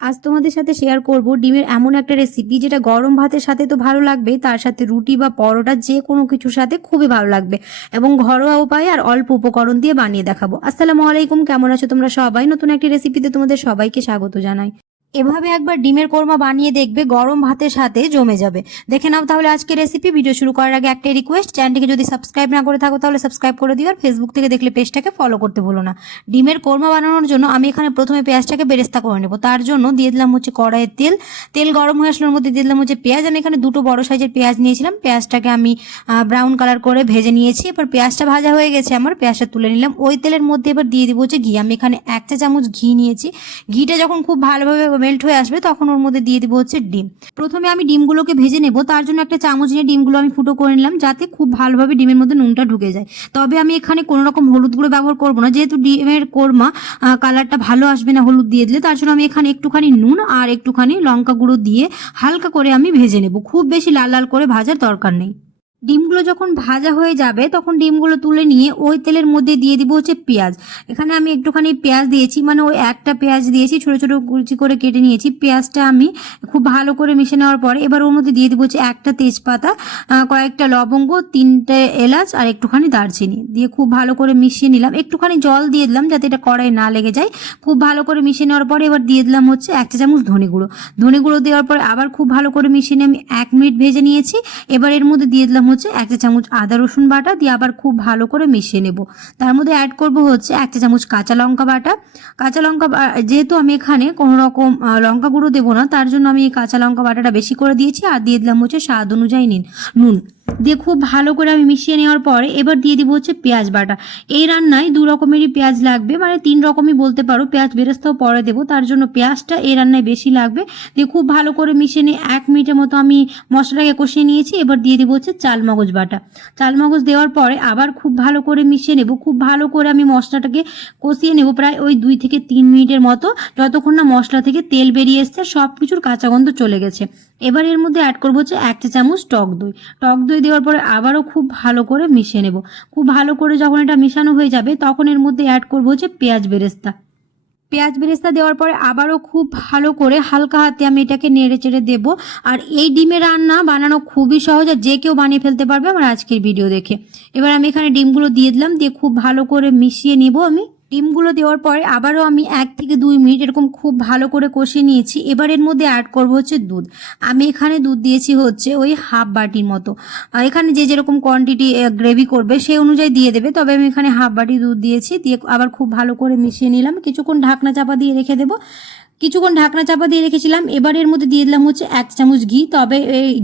আজ তোমাদের সাথে শেয়ার করব ডিমের এমন একটা রেসিপি যেটা গরম ভাতের সাথে তো ভালো লাগবে, তার সাথে রুটি বা পরোটা যে কোনো কিছুর সাথে খুবই ভালো লাগবে এবং ঘরোয়া উপায়ে আর অল্প উপকরণ দিয়ে বানিয়ে দেখাবো। আসসালামু আলাইকুম, কেমন আছো তোমরা সবাই? নতুন একটি রেসিপিতে তোমাদের সবাইকে স্বাগত জানাই। এভাবে একবার ডিমের কোরমা বানিয়ে দেখবে, গরম ভাতের সাথে জমে যাবে। দেখে নাও তাহলে আজকে রেসিপি ভিডিও শুরু করার আগে একটাই রিকোয়েস্ট চ্যানেলটিকে যদি সাবস্ক্রাইব না করে থাকো তাহলে সাবস্ক্রাইব করে দিও আর ফেসবুক থেকে দেখলে পেজটাকে ফলো করতে ভুলো না। ডিমের কোরমা বানানোর জন্য আমি এখানে প্রথমে পেঁয়াজটাকে বেরেস্তা করে নেব। তার জন্য দিয়ে দিলাম হচ্ছে কড়াইয়ের তেল। তেল গরম হয়ে আসলোর মধ্যে দিয়ে দিলাম হচ্ছে পেঁয়াজ। আমি এখানে দুটো বড় সাইজের পেঁয়াজ নিয়েছিলাম। পেঁয়াজটাকে আমি ব্রাউন কালার করে ভেজে নিয়েছি। এবার পেঁয়াজটা ভাজা হয়ে গেছে আমার। পেঁয়াজটা তুলে নিলাম। ওই তেলের মধ্যে এবার দিয়ে দিব হচ্ছে ঘি। আমি এখানে এক চা চামচ ঘি নিয়েছি। ঘিটা যখন খুব ভালোভাবে মেল্ট হয়ে আসবে, তখন ওর মধ্যে দিয়ে দিব হচ্ছে ডিম। প্রথমে আমি ডিমগুলোকে ভেজে নেব, তার জন্য একটা চামচ নিয়ে ডিমগুলো আমি ফুটো করে নিলাম, যাতে খুব ভালোভাবে ডিমের মধ্যে নুনটা ঢুকে যায়। তবে আমি এখানে কোনো রকম হলুদ গুঁড়ো ব্যবহার করব না, যেহেতু ডিমের কোরমা কালারটা ভালো আসবে না হলুদ দিয়ে দিলে, তার জন্য আমি এখানে একটুখানি নুন আর একটুখানি লঙ্কা গুঁড়ো দিয়ে হালকা করে আমি ভেজে নেব। খুব বেশি লাল লাল করে ভাজার দরকার নেই। ডিমগুলো যখন ভাজা হয়ে যাবে, তখন ডিমগুলো তুলে নিয়ে ওই তেলের মধ্যে দিয়ে দিব হচ্ছে পেঁয়াজ। এখানে আমি একটুখানি পেঁয়াজ দিয়েছি মানে ওই একটা পেঁয়াজ দিয়েছি, ছোট ছোট কুচি করে কেটে নিয়েছি। পেঁয়াজটা আমি খুব ভালো করে মিশে নেওয়ার পরে এবার ওর মধ্যে দিয়ে দিব হচ্ছে একটা তেজপাতা কয়েকটা লবঙ্গ, তিনটে এলাচ আর একটুখানি দারচিনি। দিয়ে খুব ভালো করে মিশিয়ে নিলাম। একটুখানি জল দিয়ে দিলাম যাতে এটা কড়াই না লেগে যায়। খুব ভালো করে মিশিয়ে নেওয়ার পরে এবার দিয়ে দিলাম হচ্ছে এক চা চামচ ধনে গুঁড়ো। ধনে গুঁড়ো দেওয়ার পর আবার খুব ভালো করে মিশিয়ে নিয়ে আমি এক মিনিট ভেজে নিয়েছি। এবার এর মধ্যে দিয়ে দিলাম হচ্ছে এক চা চামচ আদা রসুন বাটা দিয়ে আবার খুব ভালো করে মিশিয়ে নেব। তার মধ্যে অ্যাড করব হচ্ছে এক চা চামচ কাঁচা লঙ্কা বাটা। কাঁচা লঙ্কা যেহেতু আমি এখানে কোনো রকম লঙ্কা গুঁড়ো দেবো না, তার জন্য আমি এই কাঁচা লঙ্কা বাটাটা বেশি করে দিয়েছি আর দিয়ে দিলাম হচ্ছে স্বাদ অনুযায়ী নিন নুন। দিয়ে খুব ভালো করে আমি মিশিয়ে নেওয়ার পরে এবার দিয়ে দিব হচ্ছে পেঁয়াজ বাটা। এই রান্নায় দু রকমেরই পেঁয়াজ লাগবে মানে তিন রকমই বলতে পারো, পেঁয়াজ বেরেস্তাও পরে দেবো, তার জন্য পেঁয়াজটা এই রান্নায় বেশি লাগবে। দিয়ে খুব ভালো করে মিশিয়ে নিয়ে এক মিনিটের মতো আমি মশলাটাকে কষিয়ে নিয়েছি, এবার দিয়ে দিব হচ্ছে চালমগজ বাটা। চালমগজ দেওয়ার পরে আবার খুব ভালো করে মিশিয়ে নেব, খুব ভালো করে আমি মশলাটাকে কষিয়ে নেব প্রায় ওই দুই থেকে তিন মিনিটের মতো, যতক্ষণ না মশলা থেকে তেল বেরিয়ে এসছে সব কিছুর কাঁচা গন্ধ চলে গেছে। এবার এর মধ্যে অ্যাড করব হচ্ছে এক চা চামচ টক দই। টক দই দেওয়ার পরে আবারও খুব ভালো করে মিশিয়ে নেব। খুব ভালো করে যখন এটা মিশানো হয়ে যাবে, তখন এর মধ্যে অ্যাড করব হচ্ছে পেঁয়াজ বেরেস্তা। পেঁয়াজ বেরেস্তা দেওয়ার পরে আবারও খুব ভালো করে হালকা হাতে আমি এটাকে নেড়ে চেড়ে দেবো। আর এই ডিমের রান্না বানানো খুবই সহজ, আর যে কেউ বানিয়ে ফেলতে পারবে আমার আজকের ভিডিও দেখে। এবার আমি এখানে ডিমগুলো দিয়ে দিলাম, দিয়ে খুব ভালো করে মিশিয়ে নিব আমি। ডিমগুলো দেওয়ার পরে আবারও আমি এক থেকে দুই মিনিট এরকম খুব ভালো করে কষিয়ে নিয়েছি। এবার এর মধ্যে অ্যাড করব হচ্ছে দুধ। আমি এখানে দুধ দিয়েছি হচ্ছে ওই হাফ বাটির মতো। এখানে যে যেরকম কোয়ান্টিটি গ্রেভি করবে সেই অনুযায়ী দিয়ে দেবে। তবে আমি এখানে হাফ বাটি দুধ দিয়েছি। দিয়ে আবার খুব ভালো করে মিশিয়ে নিলাম। কিছুক্ষণ ঢাকনা চাপা দিয়ে রেখে দেবো। কিছুক্ষণ ঢাকনা চাপা দিয়ে রেখেছিলাম। এবার এর মধ্যে দিয়ে দিলাম হচ্ছে এক চামচ ঘি। তবে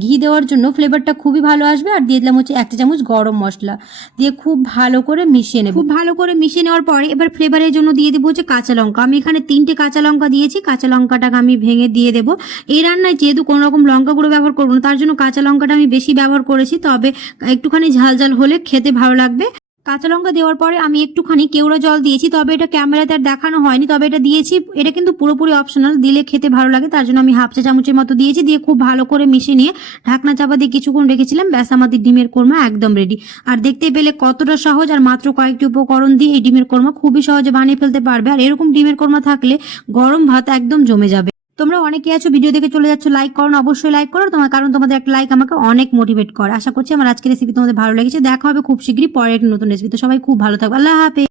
ঘি দেওয়ার জন্য ফ্লেভারটা খুবই ভালো আসবে। আর দিয়ে দিলাম হচ্ছে এক চামচ গরম মশলা। দিয়ে খুব ভালো করে মিশিয়ে নেব। খুব ভালো করে মিশিয়ে নেওয়ার পরে এবার ফ্লেভারের জন্য দিয়ে দেবো হচ্ছে কাঁচা লঙ্কা। আমি এখানে তিনটে কাঁচা লঙ্কা দিয়েছি। কাঁচা লঙ্কাটাকে আমি ভেঙে দিয়ে দেবো। এই রান্নায় যেহেতু কোনো রকম লঙ্কা গুঁড়ো ব্যবহার করব না, তার জন্য কাঁচা লঙ্কাটা আমি বেশি ব্যবহার করেছি। তবে একটুখানি ঝাল ঝাল হলে খেতে ভালো লাগবে। কাঁচা লঙ্কা দেওয়ার পরে আমি একটুখানি কেওড়া জল দিয়েছি, তবে এটা ক্যামেরাতে আর দেখানো হয়নি, তবে এটা দিয়েছি। এটা কিন্তু পুরোপুরি অপশনাল দিলে খেতে ভালো লাগে, তার জন্য আমি হাফ চা চামচের মতো দিয়েছি, দিয়ে খুব ভালো করে মিশিয়ে নিয়ে ঢাকনা চাপা দিয়ে কিছুক্ষণ রেখেছিলাম, ব্যাস আমাদের ডিমের কোরমা একদম রেডি আর দেখতে পেলে কতটা সহজ, আর মাত্র কয়েকটি উপকরণ দিয়ে এই ডিমের কোরমা খুবই সহজে বানিয়ে ফেলতে পারবে। আর এরকম ডিমের কোরমা থাকলে গরম ভাত একদম জমে যাবে। তোমরা অনেকে আছো ভিডিও দেখে চলে যাচ্ছ লাইক করো না, অবশ্যই লাইক করো। তোমার কারণ তোমাদের একটা লাইক আমাকে অনেক মোটিভেট করে। আশা করছি আমার আজকের রেসিপি তোমাদের ভালো লেগেছে। দেখা হবে খুব শীঘ্রই পরে একটা নতুন রেসিপি তো সবাই খুব ভালো থাকবে আল্লাহ হাফেজ।